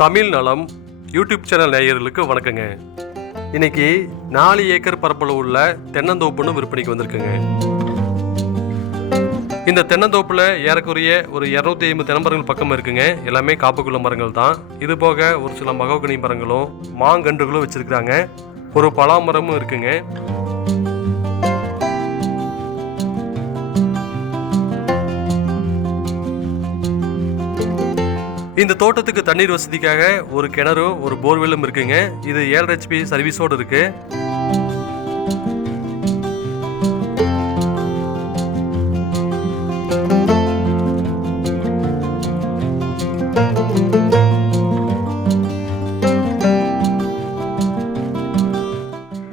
தமிழ் நலம் YouTube channel நேயர்களுக்கு வணக்கங்க. இன்னைக்கு 4 ஏக்கர் பரப்பளவு உள்ள தென்னந்தோப்புன்னு விற்பனைக்கு வந்திருக்குங்க. இந்த தென்னந்தோப்புல ஏறக்குறைய ஒரு 250 தென்னமரங்கள் பக்கம் இருக்குங்க. எல்லாமே காப்புக்குள்ள மரங்கள் தான். இது போக ஒரு சில மகோகனி மரங்களும் மாங்கன்றுகளும் வச்சிருக்காங்க. ஒரு பலாமரமும் இருக்குங்க. இந்த தோட்டத்துக்கு தண்ணீர் வசதிக்காக ஒரு கிணறும் ஒரு போர்வெல்லும் இருக்குங்க. இது 7 HP சர்வீஸோடு இருக்கு.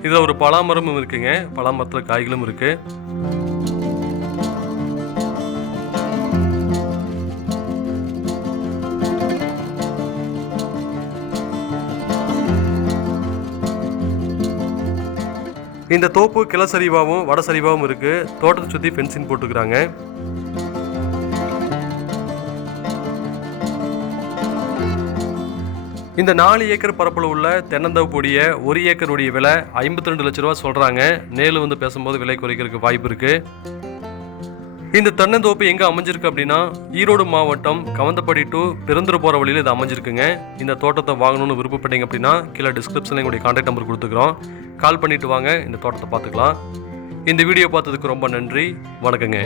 இதுல ஒரு பலாமரமும் இருக்குங்க. பலாமரத்துல காய்களும் இருக்கு. இந்த தோப்பு கிளசரிவாகவும் வடசரிவாகவும் இருக்கு. தோட்டத்தை சுற்றி ஃபென்சிங் போட்டுக்கிறாங்க. இந்த 4 ஏக்கர் பரப்பளவு உள்ள தென்னந்தோப்புடைய 1 ஏக்கருடைய விலை 52 லட்ச ரூபா சொல்றாங்க. நேரில் வந்து பேசும்போது விலை குறைக்கிறதுக்கு வாய்ப்பு இருக்கு. இந்த தென்னந்தோப்பு எங்கே அமைஞ்சிருக்கு அப்படின்னா ஈரோடு மாவட்டம் கவந்தப்படி டு பெருந்துறை போகிற வழியில் இது அமைஞ்சிருக்குங்க. இந்த தோட்டத்தை வாங்கணும்னு விருப்பப்பட்டீங்க அப்படின்னா கீழே டிஸ்கிரிப்ஷனில் எங்களுடைய கான்டாக்ட் நம்பர் கொடுத்துக்கிறோம். கால் பண்ணிட்டு வாங்க, இந்த தோட்டத்தை பார்த்துக்கலாம். இந்த வீடியோ பார்த்ததுக்கு ரொம்ப நன்றி. வணக்கங்க.